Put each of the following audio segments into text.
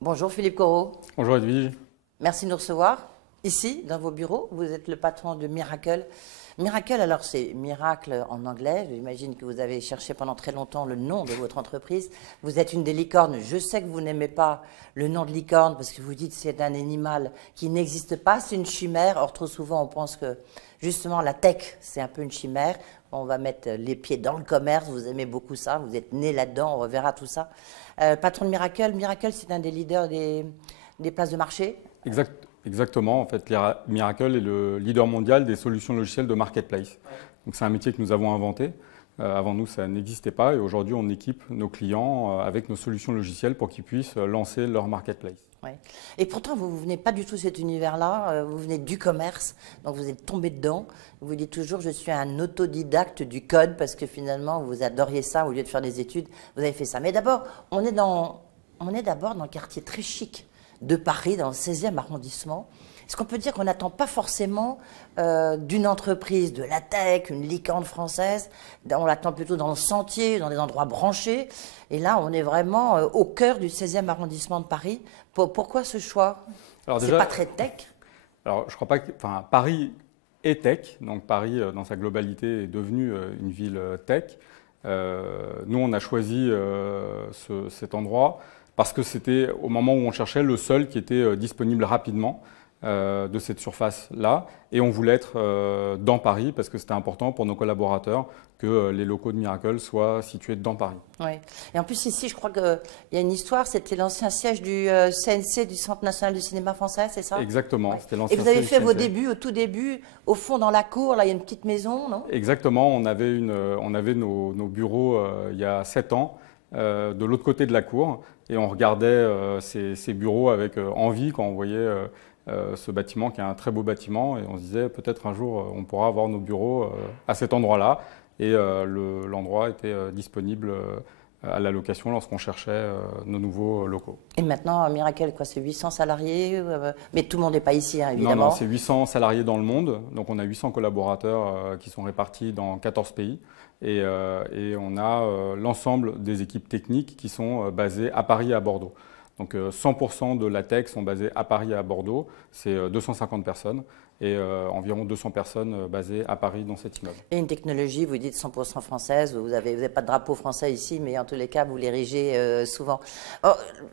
Bonjour Philippe Corot. Bonjour Edwige. Merci de nous recevoir ici dans vos bureaux. Vous êtes le patron de Miracle. Miracle, alors c'est miracle en anglais. J'imagine que vous avez cherché pendant très longtemps le nom de votre entreprise. Vous êtes une des licornes. Je sais que vous n'aimez pas le nom de licorne parce que vous dites que c'est un animal qui n'existe pas, c'est une chimère. Or, trop souvent, on pense que justement la tech, c'est un peu une chimère. On va mettre les pieds dans le commerce. Vous aimez beaucoup ça. Vous êtes né là-dedans. On reverra tout ça. Patron de Miracle. Miracle, c'est un des leaders des places de marché. Exactement. En fait, Miracle est le leader mondial des solutions logicielles de marketplace. Donc, c'est un métier que nous avons inventé. Avant nous, ça n'existait pas. Et aujourd'hui, on équipe nos clients avec nos solutions logicielles pour qu'ils puissent lancer leur marketplace. Ouais. Et pourtant, vous ne venez pas du tout de cet univers-là. Vous venez du commerce. Donc, vous êtes tombé dedans. Vous dites toujours, je suis un autodidacte du code parce que finalement, vous adoriez ça au lieu de faire des études. Vous avez fait ça. Mais d'abord, on est d'abord dans le quartier très chic de Paris, dans le 16e arrondissement. Est-ce qu'on peut dire qu'on n'attend pas forcément d'une entreprise, de la tech, une licorne française? On l'attend plutôt dans le sentier, dans des endroits branchés. Et là, on est vraiment au cœur du 16e arrondissement de Paris. Pourquoi ce choix? C'est pas très tech? Alors, je crois pas que... Enfin, Paris est tech. Donc, Paris, dans sa globalité, est devenu une ville tech. Nous, on a choisi cet endroit parce que c'était, au moment où on cherchait, le seul qui était disponible rapidement de cette surface-là. Et on voulait être dans Paris parce que c'était important pour nos collaborateurs que les locaux de Miracle soient situés dans Paris. Oui. Et en plus, ici, je crois qu'il y a une histoire. C'était l'ancien siège du CNC, du Centre national du cinéma français, c'est ça? Exactement. Ouais. C'était l'ancien Et vous avez siège fait du vos CNC. débuts, au tout début, au fond, dans la cour. Là, il y a une petite maison, non? Exactement. On avait nos bureaux il y a 7 ans de l'autre côté de la cour. Et on regardait ces bureaux avec envie quand on voyait ce bâtiment qui est un très beau bâtiment. Et on se disait peut-être un jour on pourra avoir nos bureaux à cet endroit-là. Et l'endroit était disponible à la location lorsqu'on cherchait nos nouveaux locaux. Et maintenant, Miracle, quoi, c'est 800 salariés, mais tout le monde n'est pas ici, hein, évidemment. Non, c'est 800 salariés dans le monde. Donc on a 800 collaborateurs qui sont répartis dans 14 pays. Et on a l'ensemble des équipes techniques qui sont basées à Paris et à Bordeaux. Donc 100% de la tech sont basées à Paris et à Bordeaux. C'est 250 personnes et environ 200 personnes basées à Paris dans cet immeuble. Et une technologie, vous dites 100% française, vous n'avez pas de drapeau français ici, mais en tous les cas, vous l'érigez souvent.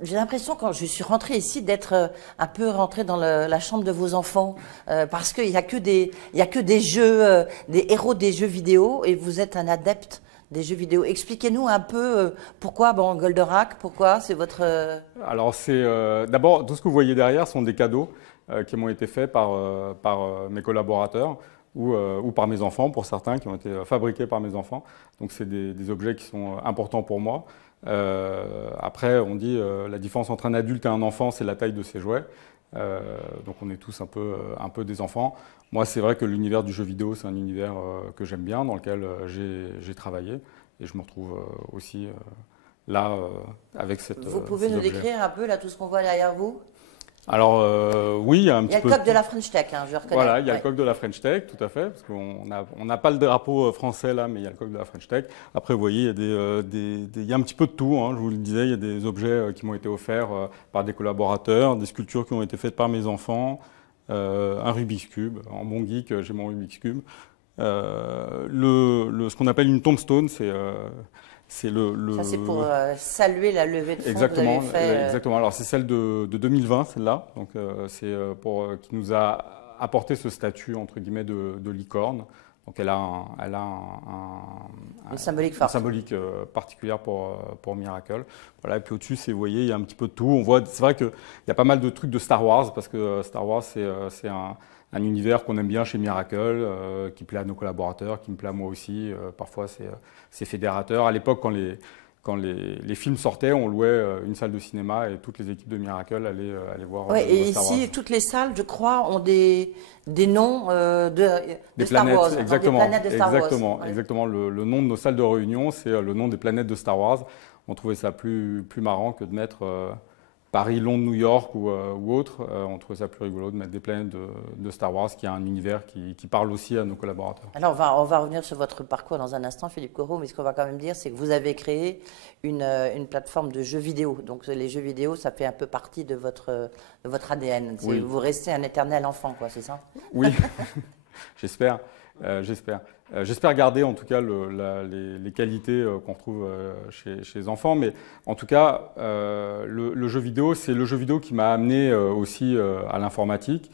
J'ai l'impression, quand je suis rentrée ici, d'être un peu rentrée dans la chambre de vos enfants, parce qu'il n'y a que des jeux, des héros des jeux vidéo, et vous êtes un adepte des jeux vidéo. Expliquez-nous un peu pourquoi, Goldorak, pourquoi c'est votre... Alors, d'abord, tout ce que vous voyez derrière sont des cadeaux qui m'ont été faits par mes collaborateurs ou par mes enfants, pour certains, qui ont été fabriqués par mes enfants. Donc, c'est des objets qui sont importants pour moi. Après, on dit la différence entre un adulte et un enfant, c'est la taille de ses jouets. Donc, on est tous un peu des enfants. Moi, c'est vrai que l'univers du jeu vidéo, c'est un univers que j'aime bien, dans lequel j'ai travaillé. Et je me retrouve aussi là, avec cette Vous pouvez nous décrire un peu là, tout ce qu'on voit derrière vous? Alors oui, il y a un Il y a petit peu... le coq de la French Tech, hein, je reconnais. Voilà, il y a le coq de la French Tech, tout à fait, parce qu'on n'a pas le drapeau français là, mais il y a le coq de la French Tech. Après, vous voyez, il y a un petit peu de tout, hein, je vous le disais, il y a des objets qui m'ont été offerts par des collaborateurs, des sculptures qui ont été faites par mes enfants, un Rubik's Cube. En bon geek, j'ai mon Rubik's Cube. Ce qu'on appelle une tombstone, c'est Ça, c'est pour saluer la levée de fonds que vous avez fait. Exactement. Alors, c'est celle de 2020, celle-là. Donc, c'est qui nous a apporté ce statut, entre guillemets, de licorne. Donc, elle a une symbolique forte. Une symbolique particulière pour Miracle. Voilà. Et puis au-dessus, vous voyez, il y a un petit peu de tout. On voit, c'est vrai qu'il y a pas mal de trucs de Star Wars, parce que Star Wars, c'est un univers qu'on aime bien chez Miracle, qui plaît à nos collaborateurs, qui me plaît à moi aussi. Parfois, c'est fédérateur. À l'époque, quand les films sortaient, on louait une salle de cinéma et toutes les équipes de Miracle allaient voir et Star Wars. ici, toutes les salles, je crois, ont des noms de Star planètes, Wars. exactement, des planètes de Star exactement, Wars. exactement. Le nom de nos salles de réunion, c'est le nom des planètes de Star Wars. On trouvait ça plus marrant que de mettre Paris, Londres, New York ou autre, on trouvait ça plus rigolo de mettre des planètes de Star Wars, qui a un univers qui parle aussi à nos collaborateurs. Alors, on va revenir sur votre parcours dans un instant, Philippe Corot, mais ce qu'on va quand même dire, c'est que vous avez créé une plateforme de jeux vidéo. Donc, les jeux vidéo, ça fait un peu partie de votre ADN. Oui. Vous restez un éternel enfant, quoi, c'est ça? Oui, j'espère. J'espère garder en tout cas les qualités qu'on retrouve chez les enfants, mais en tout cas, le jeu vidéo, c'est le jeu vidéo qui m'a amené aussi à l'informatique.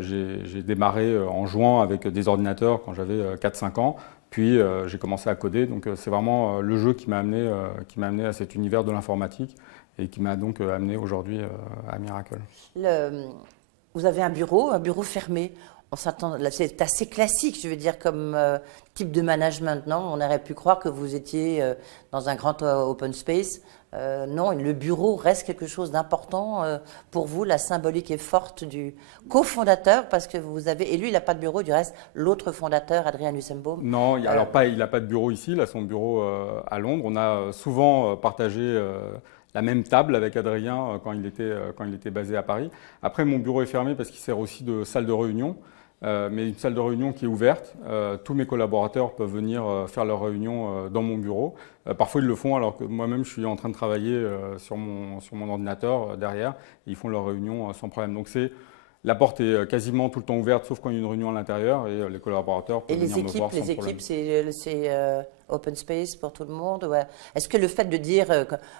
J'ai démarré en jouant avec des ordinateurs quand j'avais 4-5 ans, puis j'ai commencé à coder, donc c'est vraiment le jeu qui m'a amené à cet univers de l'informatique et qui m'a donc amené aujourd'hui à Miracle. Vous avez un bureau fermé. C'est assez classique, je veux dire, comme type de management, non? On aurait pu croire que vous étiez dans un grand open space. Non, le bureau reste quelque chose d'important pour vous. La symbolique est forte du cofondateur, parce que vous avez, et lui, il n'a pas de bureau, du reste, l'autre fondateur, Adrien Nussembaum. Non, alors pas, il n'a pas de bureau ici, il a son bureau à Londres. On a souvent partagé la même table avec Adrien quand il était basé à Paris. Après, mon bureau est fermé parce qu'il sert aussi de salle de réunion. Mais une salle de réunion qui est ouverte. Tous mes collaborateurs peuvent venir faire leurs réunions dans mon bureau. Parfois, ils le font alors que moi-même, je suis en train de travailler sur mon ordinateur derrière. Et ils font leurs réunions sans problème. Donc, la porte est quasiment tout le temps ouverte, sauf quand il y a une réunion à l'intérieur. Et les collaborateurs peuvent venir me voir sans problème. Et les équipes, c'est open space pour tout le monde, ouais. Est-ce que le fait de dire,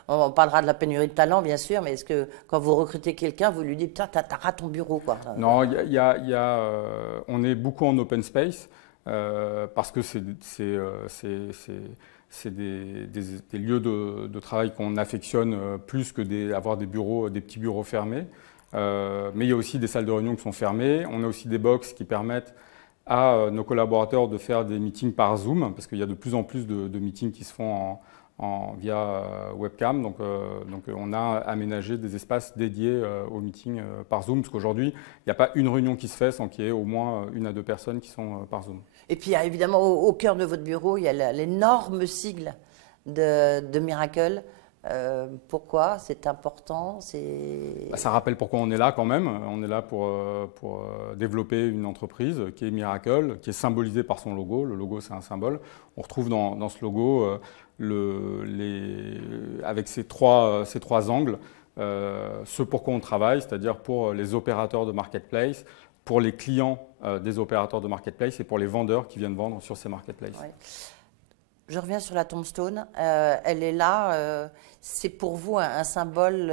on parlera de la pénurie de talent bien sûr, mais est-ce que quand vous recrutez quelqu'un, vous lui dites, putain, t'as ton bureau, quoi? Non, on est beaucoup en open space parce que c'est des lieux de travail qu'on affectionne plus que avoir des petits bureaux fermés. Mais il y a aussi des salles de réunion qui sont fermées. On a aussi des box qui permettent à nos collaborateurs de faire des meetings par Zoom, parce qu'il y a de plus en plus de meetings qui se font via webcam. Donc on a aménagé des espaces dédiés aux meetings par Zoom, parce qu'aujourd'hui, il n'y a pas une réunion qui se fait sans qu'il y ait au moins 1 à 2 personnes qui sont par Zoom. Et puis évidemment, au cœur de votre bureau, il y a l'énorme sigle de Miracle. Pourquoi c'est important? Ça rappelle pourquoi on est là quand même. On est là pour développer une entreprise qui est Miracle, qui est symbolisée par son logo. Le logo, c'est un symbole. On retrouve dans ce logo, avec ces trois angles, ce pour quoi on travaille, c'est-à-dire pour les opérateurs de marketplace, pour les clients des opérateurs de marketplace et pour les vendeurs qui viennent vendre sur ces marketplaces. Ouais. Je reviens sur la tombstone. Elle est là. C'est pour vous un symbole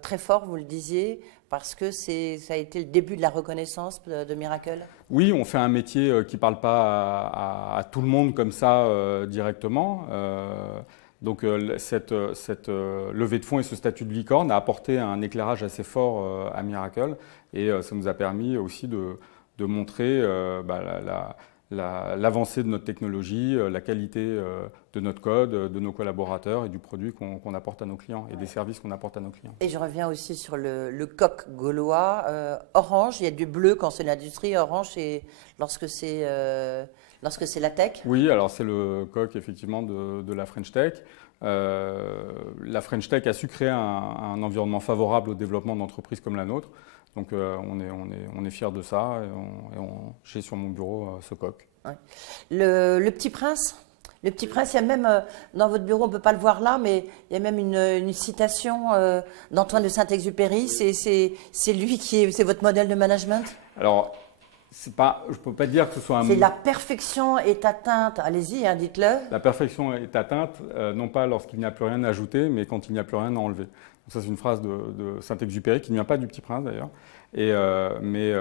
très fort, vous le disiez, parce que ça a été le début de la reconnaissance de Miracle. Oui, on fait un métier qui ne parle pas à tout le monde comme ça directement. Donc cette levée de fonds et ce statut de licorne a apporté un éclairage assez fort à Miracle et ça nous a permis aussi de montrer l'avancée de notre technologie, la qualité de notre code, de nos collaborateurs et du produit qu'on apporte à nos clients et des services qu'on apporte à nos clients. Et je reviens aussi sur le coq gaulois. Orange, il y a du bleu quand c'est l'industrie, orange lorsque c'est la tech. Oui, alors c'est le coq effectivement de la French Tech. La French Tech a su créer un environnement favorable au développement d'entreprises comme la nôtre. Donc on est fiers de ça et j'ai sur mon bureau ce coq. Ouais. Le Petit Prince, il y a même, dans votre bureau, on ne peut pas le voir là, mais il y a même une citation d'Antoine de Saint-Exupéry. C'est lui c'est votre modèle de management? Alors, je ne peux pas dire que ce soit un... C'est la perfection est atteinte, allez-y, hein, dites-le. La perfection est atteinte, non pas lorsqu'il n'y a plus rien à ajouter, mais quand il n'y a plus rien à enlever. Donc ça, c'est une phrase de Saint-Exupéry qui ne vient pas du Petit Prince d'ailleurs. Mais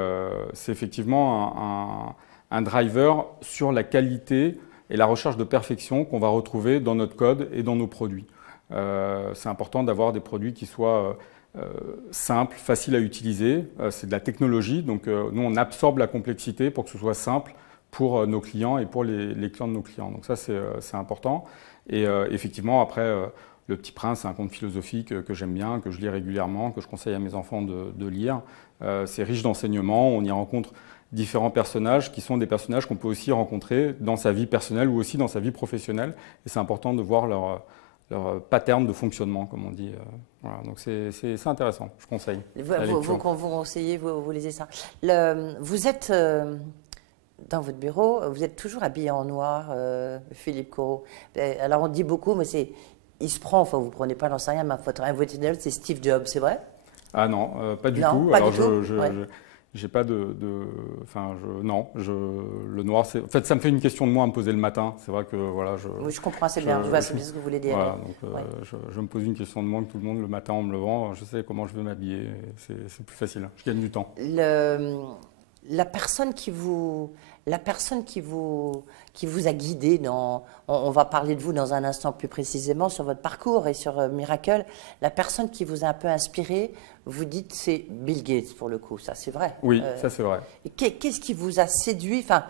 c'est effectivement un driver sur la qualité et la recherche de perfection qu'on va retrouver dans notre code et dans nos produits. C'est important d'avoir des produits qui soient simples, faciles à utiliser. C'est de la technologie, donc nous on absorbe la complexité pour que ce soit simple pour nos clients et pour les clients de nos clients. Donc ça c'est important. Et effectivement après... Le Petit Prince, c'est un conte philosophique que j'aime bien, que je lis régulièrement, que je conseille à mes enfants de lire. C'est riche d'enseignements, on y rencontre différents personnages qui sont des personnages qu'on peut aussi rencontrer dans sa vie personnelle ou aussi dans sa vie professionnelle. Et c'est important de voir leur pattern de fonctionnement, comme on dit. Voilà. Donc c'est intéressant, je conseille. Vous conseillez, vous lisez ça. Vous êtes dans votre bureau, vous êtes toujours habillé en noir, Philippe Corot. Alors on dit beaucoup, mais il se prend, enfin vous ne prenez pas, j'en sais rien, ma photo, votre idole, c'est Steve Jobs, c'est vrai? Ah non, pas du Non, tout. pas Alors du tout. j'ai pas enfin, non, le noir, en fait, ça me fait une question de moi à me poser le matin. C'est vrai que voilà, oui, je comprends assez bien. Je vois assez bien ce que vous voulez dire. Voilà, donc je me pose une question de moi que tout le monde le matin en me levant. Je sais comment je veux m'habiller. C'est plus facile. Je gagne du temps. La personne qui vous a guidé on va parler de vous dans un instant plus précisément sur votre parcours et sur Miracle. La personne qui vous a un peu inspiré, vous dites c'est Bill Gates pour le coup, ça c'est vrai. Oui, ça c'est vrai. Qu'est-ce qui vous a séduit, enfin,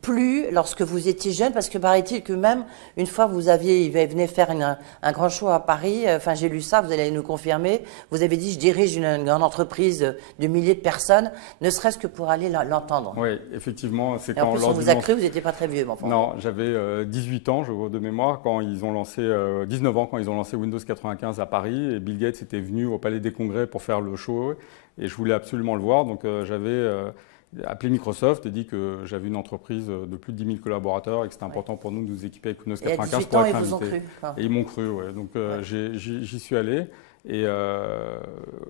plu lorsque vous étiez jeune? Parce que paraît-il que même une fois il venait faire un grand show à Paris, enfin j'ai lu ça, vous allez nous confirmer, vous avez dit je dirige une grande entreprise de milliers de personnes, ne serait-ce que pour aller l'entendre. Oui, effectivement, c'est quand en plus on vous a cru, vous n'étiez pas très vieux. Mais enfin, non, j'avais 18 ans de mémoire quand ils ont lancé, 19 ans quand ils ont lancé Windows 95 à Paris, et Bill Gates était venu au Palais des Congrès pour faire le show et je voulais absolument le voir, donc j'avais appelé Microsoft et dit que j'avais une entreprise de plus de 10 000 collaborateurs et que c'était important pour nous de nous équiper avec Windows 95 pour être invités. Et ils m'ont cru, ouais. Donc j'y suis allé et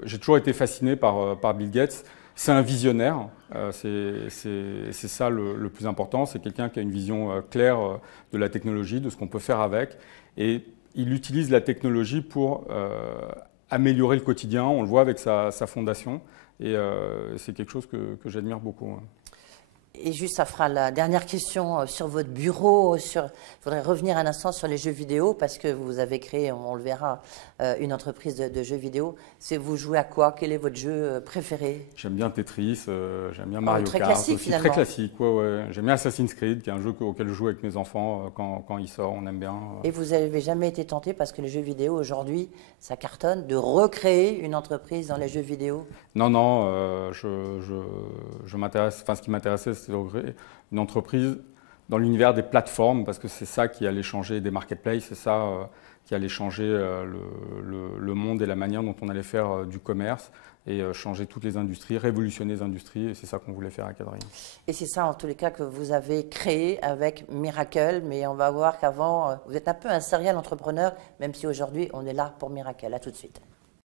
j'ai toujours été fasciné par Bill Gates. C'est un visionnaire, c'est ça le plus important, c'est quelqu'un qui a une vision claire de la technologie, de ce qu'on peut faire avec, et il utilise la technologie pour améliorer le quotidien, on le voit avec sa fondation, et c'est quelque chose que j'admire beaucoup. Et juste, ça fera la dernière question sur votre bureau. Je voudrais revenir un instant sur les jeux vidéo parce que vous avez créé, on le verra, une entreprise de jeux vidéo. Vous jouez à quoi? Quel est votre jeu préféré? J'aime bien Tetris, j'aime bien Mario Kart. Très classique aussi, finalement. Très classique, ouais. J'aime bien Assassin's Creed, qui est un jeu auquel je joue avec mes enfants quand il sort, on aime bien. Et vous n'avez jamais été tenté, parce que les jeux vidéo aujourd'hui, ça cartonne, de recréer une entreprise dans les jeux vidéo? Non, je m'intéresse, enfin ce qui m'intéressait, c'était de recréer une entreprise dans l'univers des plateformes, parce que c'est ça qui allait changer des marketplaces, c'est ça qui allait changer le monde et la manière dont on allait faire du commerce et changer toutes les industries, révolutionner les industries, et c'est ça qu'on voulait faire à Quadrille. Et c'est ça en tous les cas que vous avez créé avec Miracle, mais on va voir qu'avant, vous êtes un peu un serial entrepreneur, même si aujourd'hui on est là pour Miracle. À tout de suite.